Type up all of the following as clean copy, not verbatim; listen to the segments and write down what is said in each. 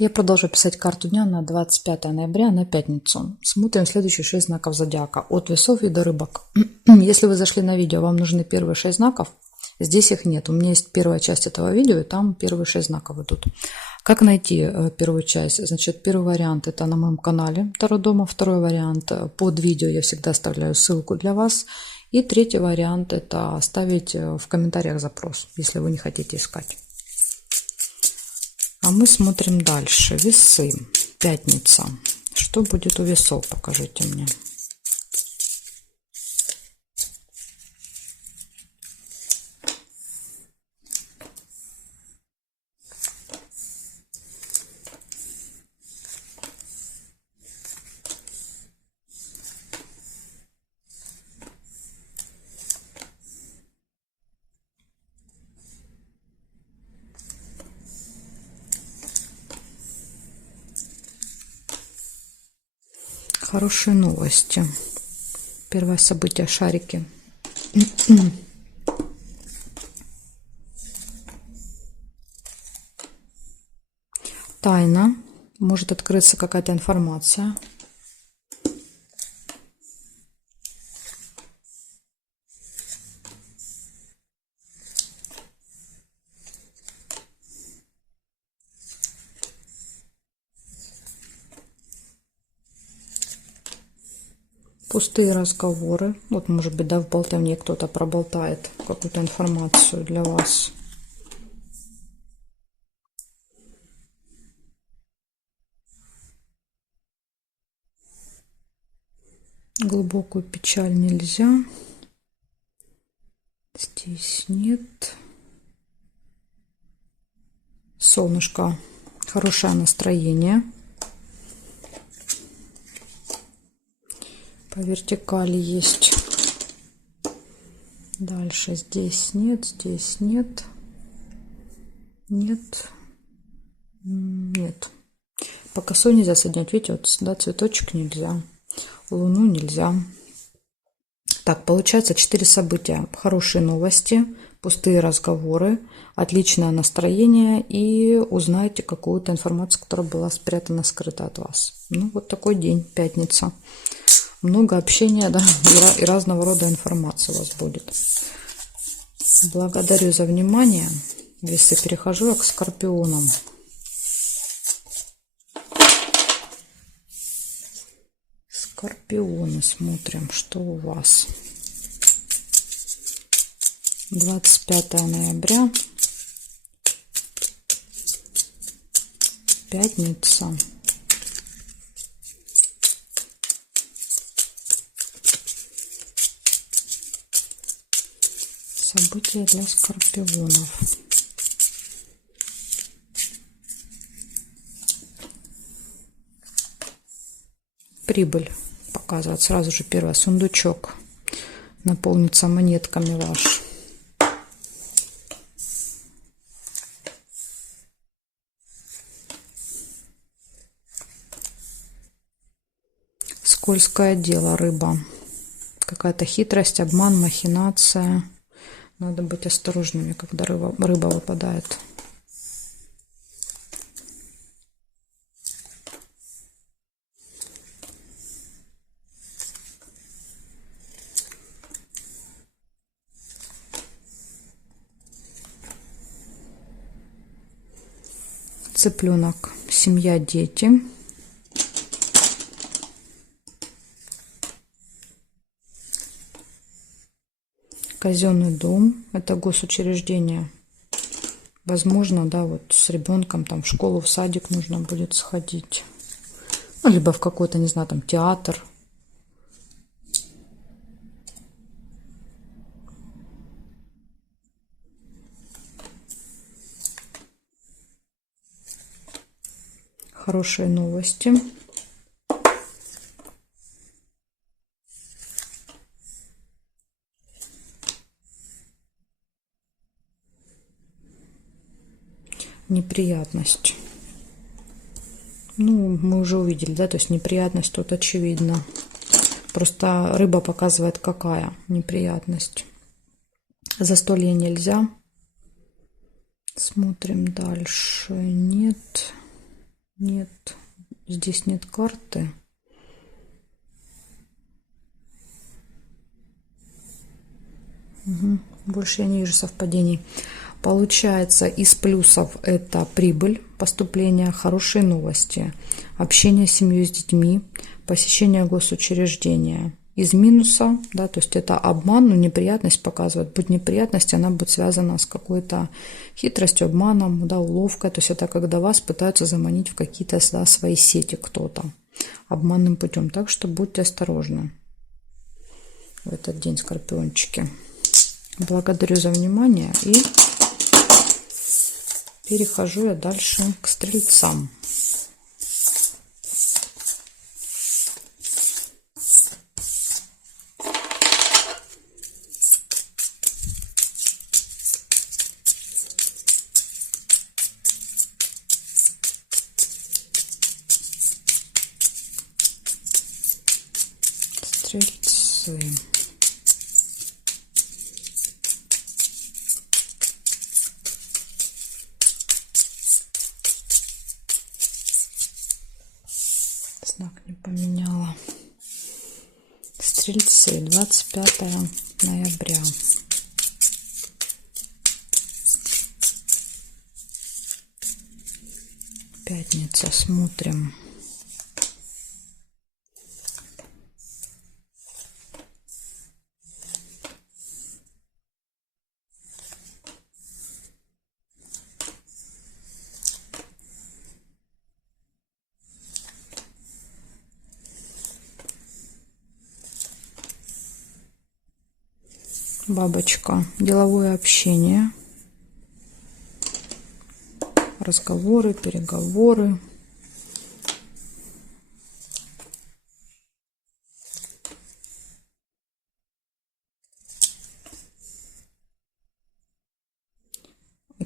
Я продолжу писать карту дня на 25 ноября, на пятницу. Смотрим следующие 6 знаков зодиака. От весов и до рыбок. Если вы зашли на видео, вам нужны первые 6 знаков. Здесь их нет. У меня есть первая часть этого видео, и там первые 6 знаков идут. Как найти первую часть? Значит, первый вариант это на моем канале Таро Дома. Второй вариант под видео я всегда оставляю ссылку для вас. И третий вариант это оставить в комментариях запрос, если вы не хотите искать. А мы смотрим дальше. Весы. Пятница. Что будет у весов? Покажите мне. Хорошие новости. Первое событие — шарики. Тайна. Может открыться какая-то информация. Пустые разговоры. Вот, может быть, да, в болтовне кто-то проболтает какую-то информацию для вас. Глубокую печаль нельзя. Здесь нет. Солнышко. Хорошее настроение. По вертикали есть. Дальше здесь нет, здесь нет. Нет. Нет. По косой нельзя соединять. Видите, вот сюда цветочек нельзя. Луну нельзя. Так, получается 4 события. Хорошие новости, пустые разговоры, отличное настроение и узнаете какую-то информацию, которая была спрятана, скрыта от вас. Ну, вот такой день, пятница. Много общения, да, и разного рода информация у вас будет. Благодарю за внимание. Весы. Перехожу я к скорпионам. Скорпионы, смотрим, что у вас. 25 ноября. Пятница. События для скорпионов. Прибыль показывает сразу же. Первый сундучок наполнится монетками ваш. Скользкое дело, рыба. Какая-то хитрость, обман, махинация. Надо быть осторожными, когда рыба выпадает. Цыпленок, семья, дети. Казенный дом, это госучреждение. Возможно, да, вот с ребенком там в школу, в садик нужно будет сходить. Ну, либо в какой-то, не знаю, там театр. Хорошие новости. Неприятность. Ну, мы уже увидели, да, то есть неприятность тут очевидно. Просто рыба показывает, какая неприятность. Застолье нельзя. Смотрим дальше. Нет. Нет, здесь нет карты. Угу. Больше я не вижу совпадений. Получается, из плюсов это прибыль, поступление, хорошие новости, общение с семьей, с детьми, посещение госучреждения. Из минуса, да, то есть это обман, но неприятность показывает. Будет неприятность, она будет связана с какой-то хитростью, обманом, да, уловкой. То есть это когда вас пытаются заманить в какие-то, да, свои сети кто-то обманным путем. Так что будьте осторожны в этот день, скорпиончики. Благодарю за внимание и перехожу я дальше к стрельцам. Стрельцы. Знак не поменяла. Стрельцы, 25 ноября. Пятница, смотрим. Бабочка. Деловое общение. Разговоры, переговоры.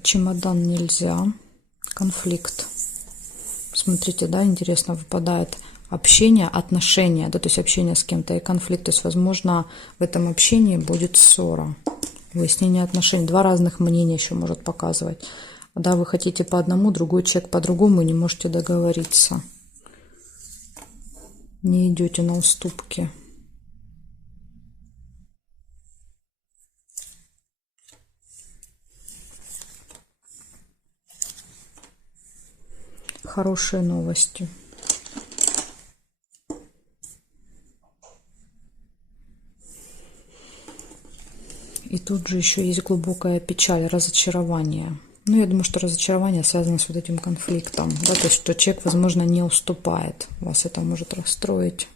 Чемодан нельзя. Конфликт. Смотрите, да, интересно, выпадает общение, отношения, да, то есть общение с кем-то и конфликт. То есть, возможно, в этом общении будет ссора, выяснение отношений. Два разных мнения еще может показывать. Да, вы хотите по одному, другой человек по-другому, и не можете договориться. Не идете на уступки. Хорошие новости. И тут же еще есть глубокая печаль, разочарование. Ну, я думаю, что разочарование связано с вот этим конфликтом. Да, то есть, что человек, возможно, не уступает. Вас это может расстроить.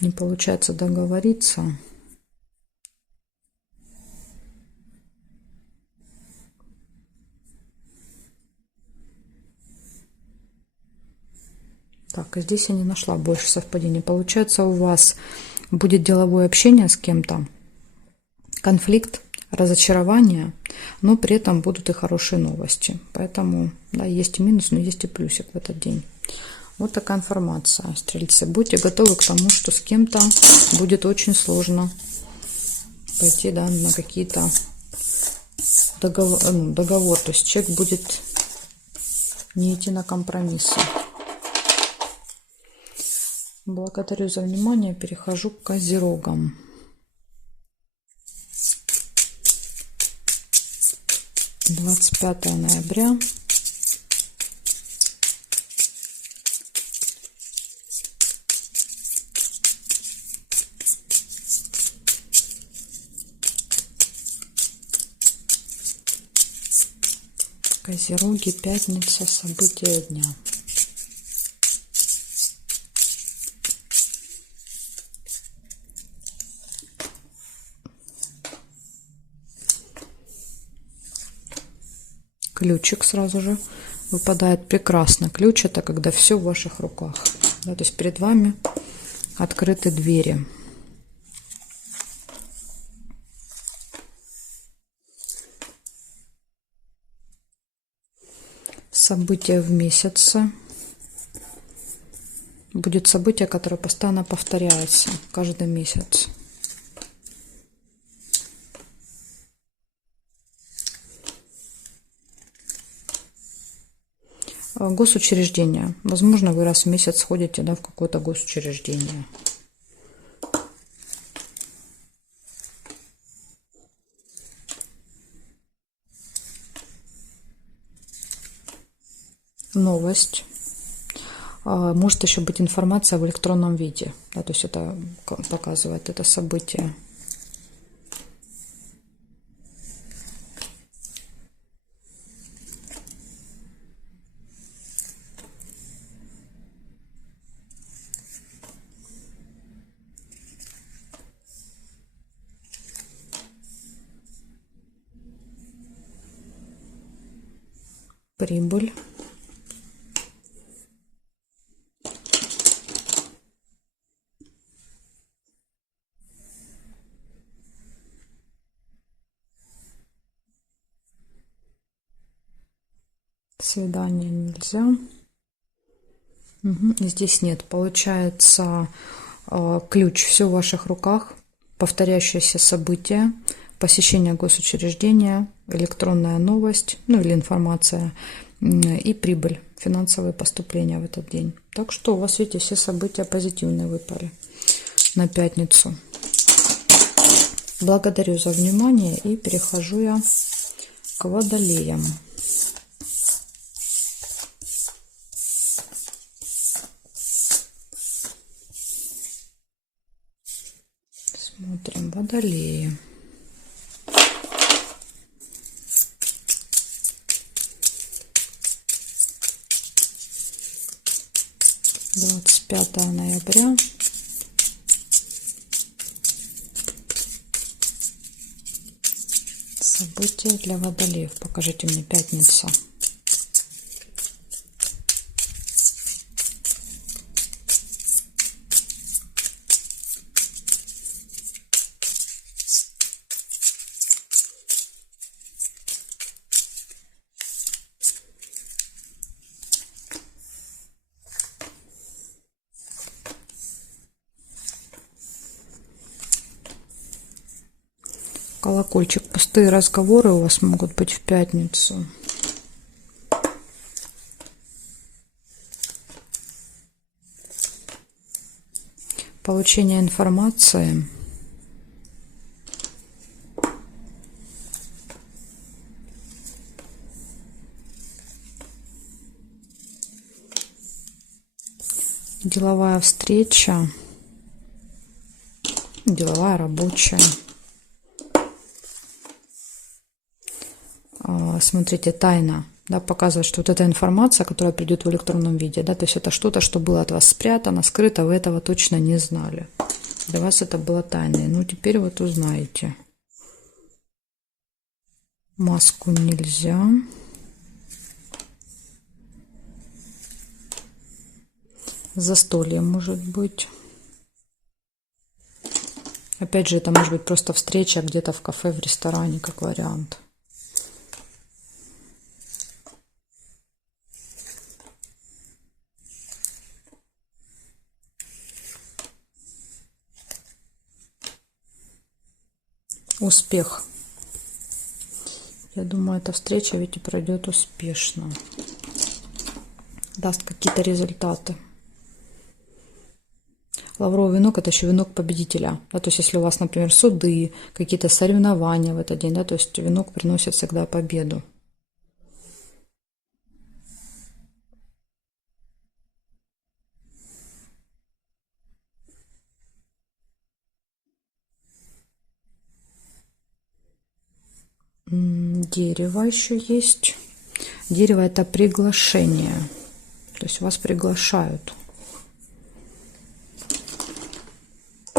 Не получается договориться. Так, и здесь я не нашла больше совпадений. Получается, у вас будет деловое общение с кем-то, конфликт, разочарование, но при этом будут и хорошие новости. Поэтому, да, есть и минус, но есть и плюсик в этот день. Вот такая информация, стрельцы. Будьте готовы к тому, что с кем-то будет очень сложно пойти, да, на какие-то договор. То есть человек будет не идти на компромиссы. Благодарю за внимание. Перехожу к козерогам. — 25 ноября. Козероги, пятница, события дня. Ключик сразу же выпадает. Прекрасно. Ключ — это когда все в ваших руках. Да, то есть перед вами открыты двери. События в месяце. Будет событие, которое постоянно повторяется каждый месяц. Госучреждение. Возможно, вы раз в месяц сходите, да, в какое-то госучреждение. Новость. Может еще быть информация в электронном виде. Да, то есть это показывает это событие. Прибыль. Свидание нельзя. Здесь нет. Получается, ключ. Все в ваших руках. Повторяющиеся события. Посещение госучреждения. Электронная новость. Ну или информация. И прибыль. Финансовые поступления в этот день. Так что у вас, видите, все события позитивные выпали на пятницу. Благодарю за внимание и перехожу я к водолеям. Смотрим водолеи. Двадцать 5 ноября. События для водолеев. Покажите мне пятницу. Колокольчик. Пустые разговоры у вас могут быть в пятницу. Получение информации. Деловая встреча. Деловая, рабочая. Смотрите, тайна, да, показывает, что вот эта информация, которая придет в электронном виде, да, то есть это что-то, что было от вас спрятано, скрыто, вы этого точно не знали. Для вас это было тайной. Ну, теперь вот узнаете. Маску нельзя. Застолье может быть. Опять же, это может быть просто встреча где-то в кафе, в ресторане, как вариант. Успех. Я думаю, эта встреча ведь и пройдет успешно. Даст какие-то результаты. Лавровый венок — это еще венок победителя. Да, то есть если у вас, например, суды, какие-то соревнования в этот день, да, то есть венок приносит всегда победу. Дерево еще есть. Дерево — это приглашение. То есть вас приглашают.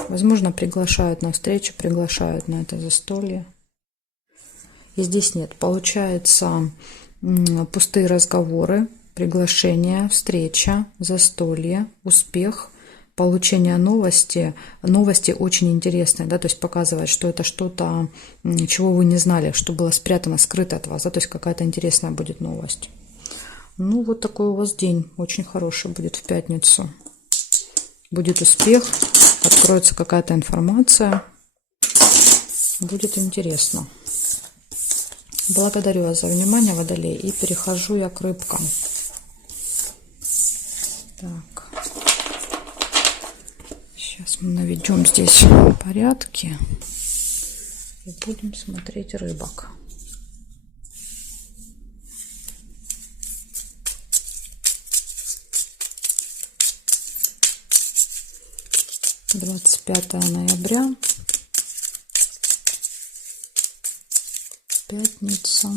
Возможно, приглашают на встречу, приглашают на это застолье. И здесь нет. Получается, пустые разговоры, приглашение, встреча, застолье, успех, получение новости. Новости очень интересные, да, то есть показывает, что это что-то, чего вы не знали, что было спрятано, скрыто от вас, да, то есть какая-то интересная будет новость. Ну, вот такой у вас день, очень хороший будет в пятницу. Будет успех, откроется какая-то информация, будет интересно. Благодарю вас за внимание, водолей, и перехожу я к рыбкам. Так. Сейчас мы наведем здесь порядки и будем смотреть рыбок. Двадцать 5 ноября, пятница,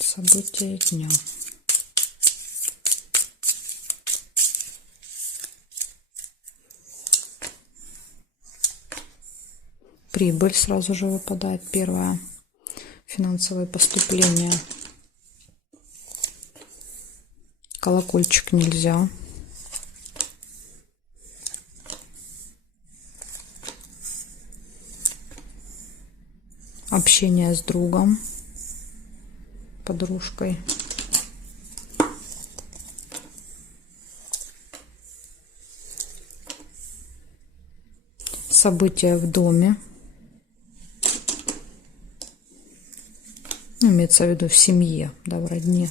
события дня. Прибыль сразу же выпадает, первое, финансовое поступление. Колокольчик нельзя. Общение с другом, подружкой. События в доме. Имеется в виду в семье, да, в родне.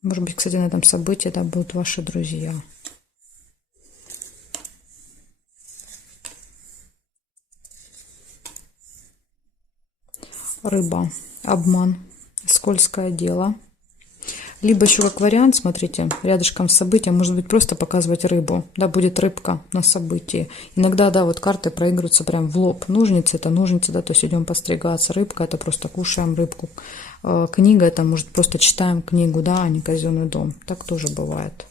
Может быть, кстати, на этом событии, да, будут ваши друзья. Рыба, обман, скользкое дело. Либо еще как вариант, смотрите, рядышком с событием может быть просто показывать рыбу. Да, будет рыбка на событии. Иногда, да, вот карты проигрываются прям в лоб. Ножницы — это ножницы, да, то есть идем постригаться. Рыбка — это просто кушаем рыбку. Книга — это, может, просто читаем книгу, да, а не казенный дом. Так тоже бывает.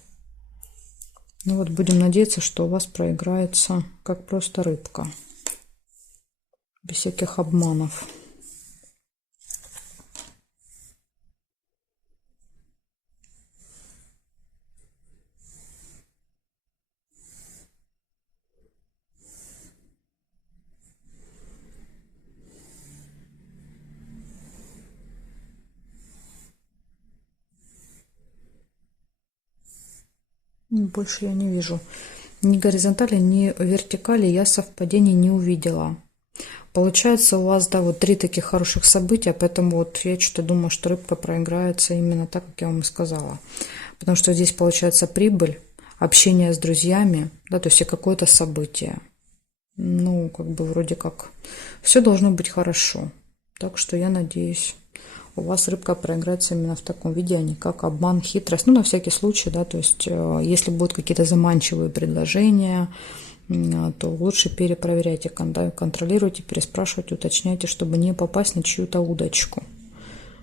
Ну вот, будем надеяться, что у вас проиграется как просто рыбка. Без всяких обманов. Больше я не вижу. Ни горизонтали, ни вертикали я совпадений не увидела. Получается, у вас, да, вот 3 таких хороших события, поэтому вот я что-то думаю, что рыбка проиграется именно так, как я вам и сказала. Потому что здесь получается прибыль, общение с друзьями, да, то есть и какое-то событие. Ну, как бы вроде как все должно быть хорошо. Так что я надеюсь, у вас рыбка проиграется именно в таком виде, а не как обман, хитрость. Ну, на всякий случай, да, то есть если будут какие-то заманчивые предложения, то лучше перепроверяйте, контролируйте, переспрашивайте, уточняйте, чтобы не попасть на чью-то удочку.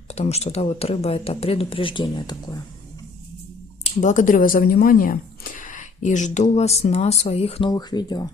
Потому что, да, вот рыба — это предупреждение такое. Благодарю вас за внимание и жду вас на своих новых видео.